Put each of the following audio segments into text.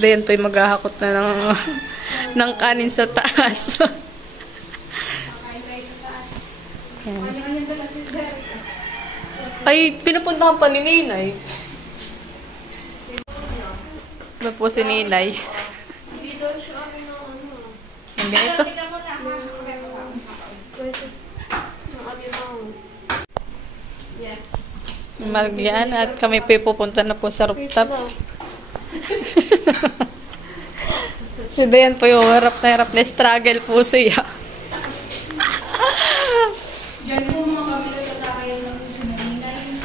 Dayan pa'y maghahakot na ng kanin sa taas. Ay, pinupuntahan pa ni Ninay. Ba po si Ninay? Ang ganito. Magyan at kami pupunta na po sa rooftop. Si Dayan po yung harap na struggle po siya. Yan po mga Camelot at kakayan na po si Ninay.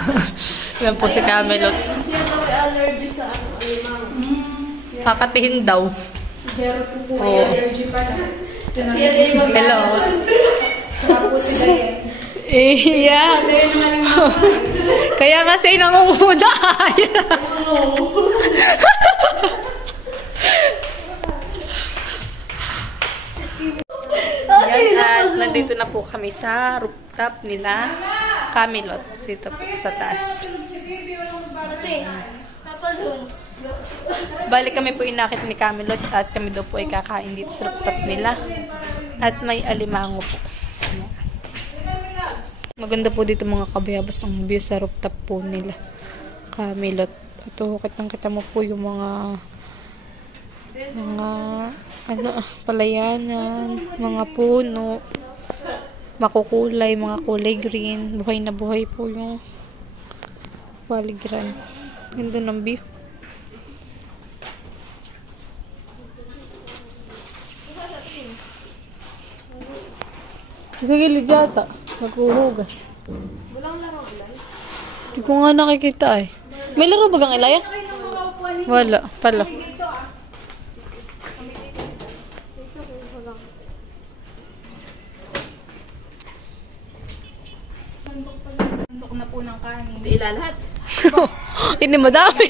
Yan po si Camelot. Siya daw ay allergy sa alimang. Kakatihin daw. Si Jero po ay allergy pa na. Hello. Saka po si Dayan. Iya. Kaya kasi nangunguna. Yes, at nandito na po kami sa rooftop nila Camelot dito po sa taas. Balik kami po inakit ni Camelot at kami daw po ay kakain dito sa rooftop nila at may alimango po. Maganda po dito mga kabayabas ang view sa rooftop po nila Camelot. Ito, kitang-kita mo po yung mga palayanan, mga puno, makukulay, mga kulay green. Buhay na buhay po yung paligiran. Ganda ng view. Sa gilid yata. Naghuhugas. Walang laro ulan? Hindi ko nga nakikita eh. May laro bagang Ilaya? Wala. Pala. Sandok na po ng kanin. Hindi ilalahat. Hindi madami.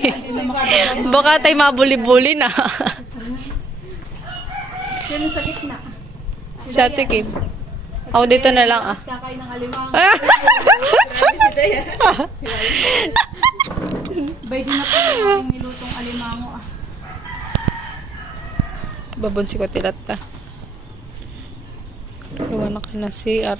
Baka tayo mabuli-buli na. Sino sa gitna? Si Ate Kim. Ako dito na lang ah. Kakain ng alimango. Bay din na po yung nilutong alimango ah. Babon si Kotilat ta. Gawa na kayo ng CR.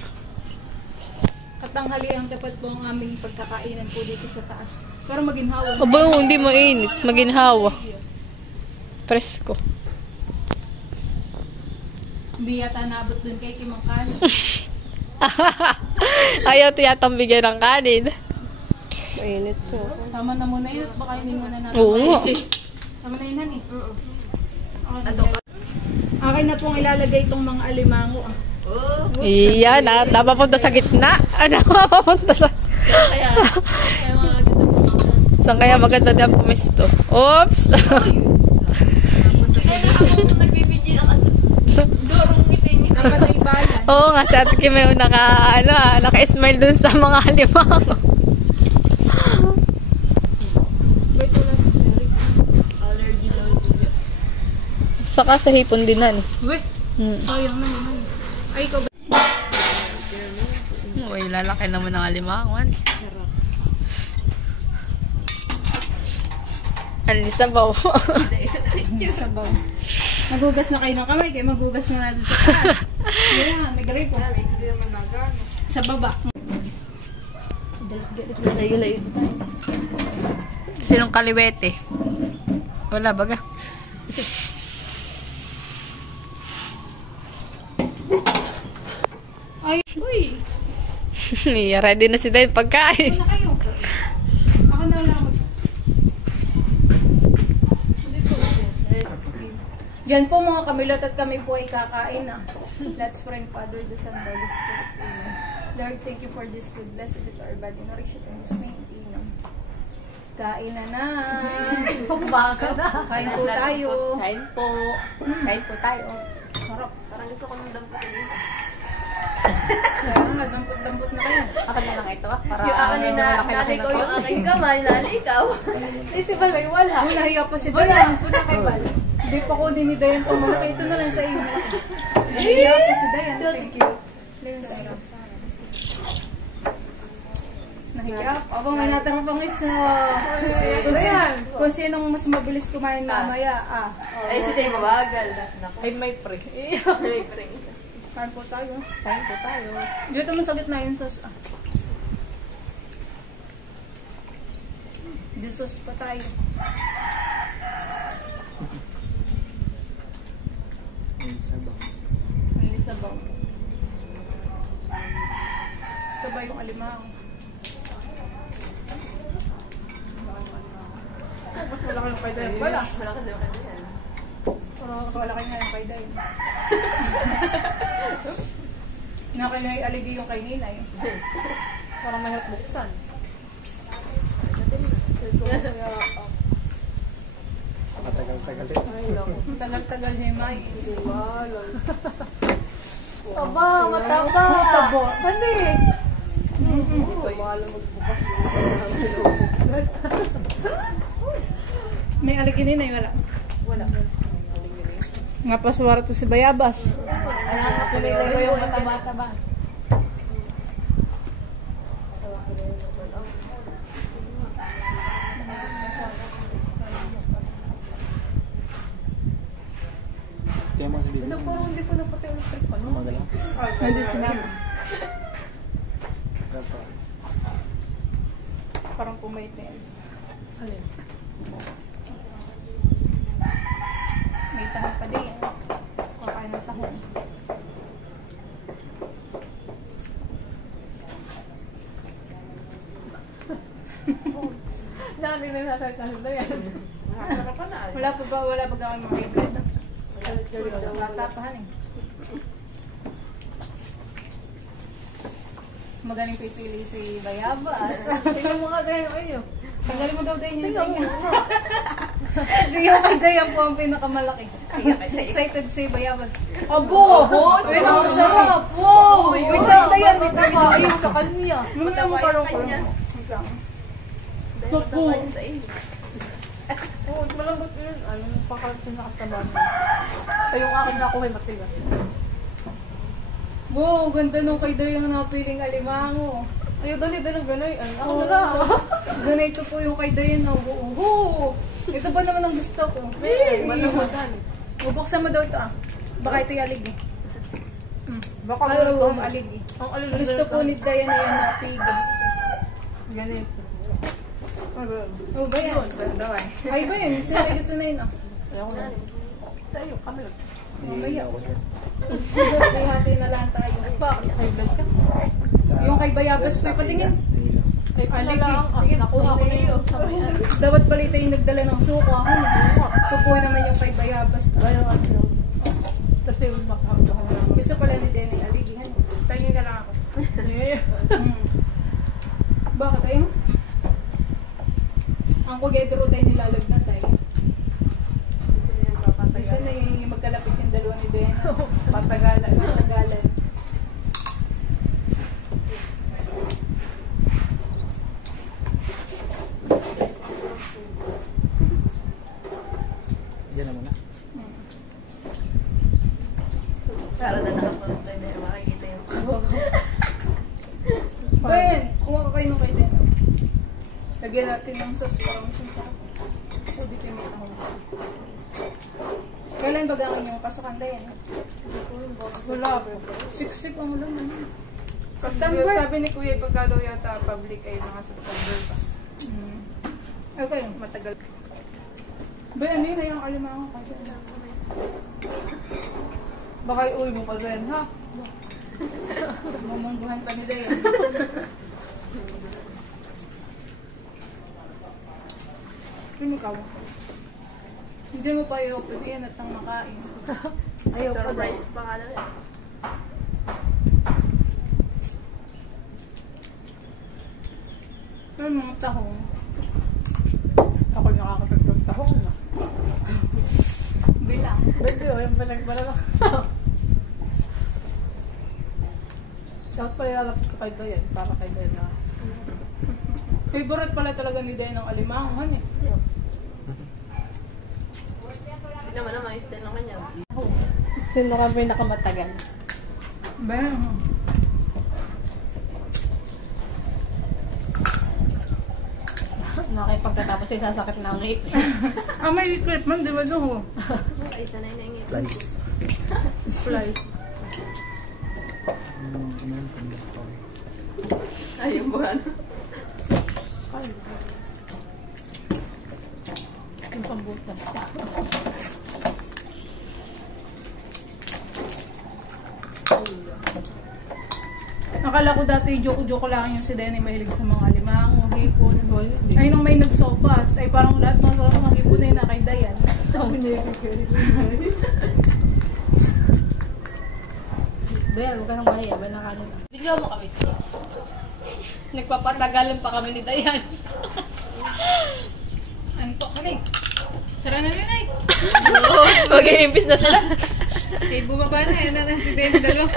Katanghali ang dapat po ang aming pagkakainan po dito sa taas. Pero maginhawa. Aba, hindi mainit. Maginhawa. Presko. Hindi yata naabot dun kay Kimang kanin. Ayaw tiyatang bigyan ng kanin. Mainit po. Tama na muna yun. Baka hindi muna natin. Oo nga. Tama na yun, honey. Akin na pong ilalagay itong mga alimango ah. Iya na. Napapunta sa gitna. Ano? Napapunta sa... Saan kaya maganda din ang pumisto? Oops! Oo nga, sa Ate Kim yung naka-smile dun sa mga alimango. Saka sa hipon din na. Uy, sayang na naman. Ay, ikaw ba? Uy, lalaki naman ng alimango. Ano sabaw? Sabaw. Magugas na kayo ng kamay, kaya magugas na natin sa taas. Yeah, may gripo. Hindi naman nagano. Sa baba. Sinong kaliwete? Wala baga. Ay, uy! Ready na si Dayan pagkain. Ano na kayo? Ako na lang. Yan po mga Camelot at kami po ay kakain na. Let's pray, Father, the Son, and the Spirit. Amen. Lord, thank you for this food. Bless it with our body. Nourish it in His name. Amen. Kain na na. Baka na. Kain po tayo. Kain po. Kain po tayo. Sarap. Parang gusto ko ng damputin. Kaya nga, dampot-dampot na kayo. Akin na lang ito ah. Para Yung akin yung nalikaw yung aking kamay, nalikaw. Eh si Balay wala. Oh, nahiya pa si Dayan. Puna kay Bal. Hindi pa ko din ni Dayan pang malaki. Ito na lang sa iyo. Nahiya pa si Dayan. Thank you. Leon sa iyo. Nahiya. Ako may natanong pang isa. Kung sinong mas mabilis kumain mamaya. Ay, si Tay mabagal. Naku. Ay, may pre. May pre. Kain po tayo. Kain po tayo. Dito mo sa gitna yung sauce. Dito sauce pa tayo. Hindi sabaw. Ito ba yung alimang? Mas wala kayong kay Dayan pala. Wala ka daw kanina. Wala kayo nga yung kay Day. Nakalay aligi yung kay Ninay. Parang mahirap buksan. Matagal-tagal din. Tagal-tagal niya yung may. Aba, mataba. Mataba. Bali. May aligi Ninay, wala. Wala. Nga paswara to si Bayabas. Ayan, napililay ko yung mataba-taba. Kaya mo sabihin. Ito parang hindi ko napatay yung trip. Ano? Magalang. Nandun si Mama. Dapat. Parang pumait na yan. Alin? May tahong pa din. Kakain ng tahong. Dami na nasa Dayan. Wala pa ba? Wala pa gawin mga hybrid? Tatapahan eh. Magaling pipili si Bayabas. Tingnan mo nga Dayan. Ayun. Tanggalin mo daw din yung Tingnan mo. Kasi yung kay Dayan po ang pinakamalaki. Excited si Bayabas. Abo! Wait, ang sarap! Wow! Wait, Dayan, wait, Mataba. Ayun sa kanya. Mataba yung kanya. Naku! Sa iyo. Oo, malambot yun. Ano, pinakataba mo. Ay, yung akin na ako ay matigas. Wow, ganda nung kay Dayan na piling alimango. Ayun, dali, ganoy. Ako na lang. Ganito po yung kay Dayan na uho. Ito ba naman ang gusto ko? Malamatan. Bubuksan mo daw ito ah. Baka ito yung aligi. Baka Ayaw ganito. ang aligi. Ang alin. Gusto po ni Dayan na yan na pigi. Ganito. Oh, ba yan? Ay ba yan? Sino may gusto na yun ah? Ayoko na. Sa iyo, kami lang. Mamaya. ako dyan. Hati na lang tayo. Bakit? Ay, blood ka? Yung kay Bayabas po, patingin. Ay, kung Aligi. lang. Nakuha ko na yun. Sa may ano. Dapat balita yung nagdala ng suko. Ito po naman yung kay Bayabas. Tapos yung makakagawa na. Gusto pala ni Denny aligi. Tingin ka lang ako. Eh. Bakit tayo? Ang kugedro tayo nilalagnan tayo. Gusto na yung magkalapit yung dalawa ni Denny. Patagalan. Matagalan. Diyan na muna. Para na nakapunta na yung makikita yung Ben, kuha ka kayo ng kay Denny. Lagyan natin ng sauce para mas masarap. So, dito yung may tahong. Kailan ba gawin yung pasukan Denny? Wala po. Siksik ang ulam na yun. September. Sabi ni Kuya, pagka daw yata public ay mga September pa. Okay, matagal. Ba, ano yun? Yung alimango kasi. Baka iuwi mo pa din, ha? Mamungguhan pa ni Dayan. Ano ikaw? Hindi mo pa yung pwede at ang makain. Ayaw pa daw. surprise pa nga daw yan. Pero mga tahong. Ako yung nakakapagpag tahong na. Bilang. Pwede o, yung pala na. Dapat pala ilalapit ko kay Dayan, para kay Dayan na. Favorite pala talaga ni Dayan ng alimangon eh. Hindi naman na mga style ng kanya. Sino ka ba yung nakamatagal? Ba, Pagkatapos ay sasakit na ang hip. May clip man, di ba doon? Ay, sanay na yung Flies. Fly. Ay, yung buwan. Yung pambutas. Akala ko dati joke-joke lang yung si Denny mahilig sa mga limango, hipon. Ay, nung may nagsopas, ay parang lahat ng mga hipon ay na kay Dayan. Dahil, huwag ka nang mahiya. Ba na kanin? Video mo kami. Nagpapatagalan pa kami ni Dayan. Antok ka na. Tara na rin ay. Mag-iimpis na sila. Kay bumaba na, yan na si Denny dalawa.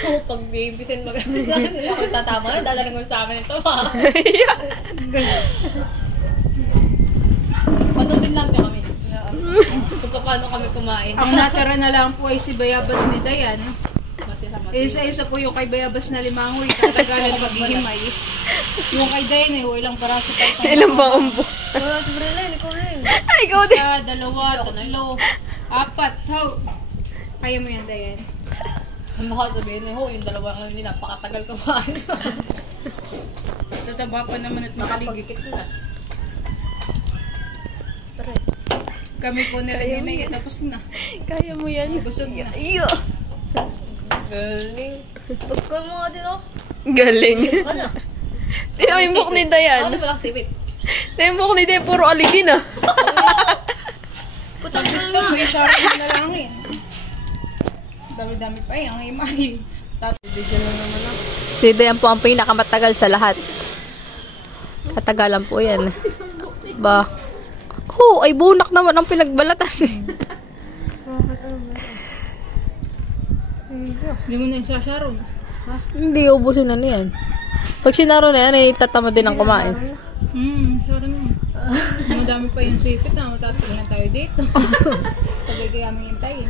Oo, pag bibisin maganda. Ako tatama na, dadalang ko sa amin ito ha. Patutin lang ka kami. Kung paano kami kumain. Ang natira na lang po ay si Bayabas ni Dayan. Matira. Isa-isa po yung kay Bayabas na limango, katagalan maghihimay. Yung kay Dayan ay ilang paraso pa itong Ilan ba umbo? Wala, sobrang lang. Ikaw rin. Ay, ikaw din. isa, dalawa, tatlo, apat. Ho! Kaya mo yan, Dayan. Ang makasabihin na, yung dalawa nga hindi napakatagal kumain. Tataba pa naman at makaligid. Nakapagkit na. Kami po nila Ninay, tapos na. Kaya mo yan. Busog na. Iyo. Galing. Pagka mo nga din ako. Galing. Ano? Tingnan mo yung mukha ni Dayan. Ano walang sipit? Tingnan mo mukha ni Dayan, puro aligin ah. Putang gusto mo, yung shower na lang eh. Dami-dami pa eh, ang imay. Tatubigyan lang naman ako. Si Dayan po ang pinakamatagal sa lahat. Katagalan po yan. Ba? Ay bunak naman ang pinagbalatan. Hindi mo na yung sasharon. Hindi, ubusin na niyan. Pag sinaro na yan, ay tatamad din ang kumain. Sharon mo. Ang dami pa yung sipit na, matatagal na tayo dito. Pagay kaya aming hintayin.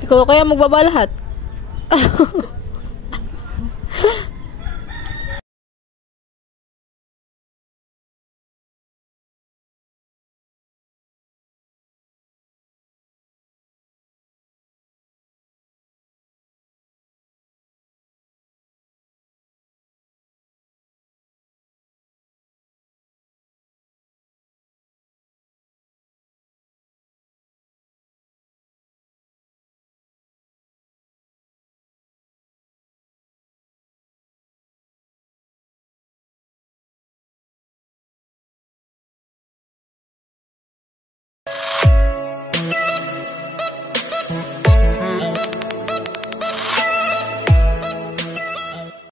Ikaw kaya magbaba lahat.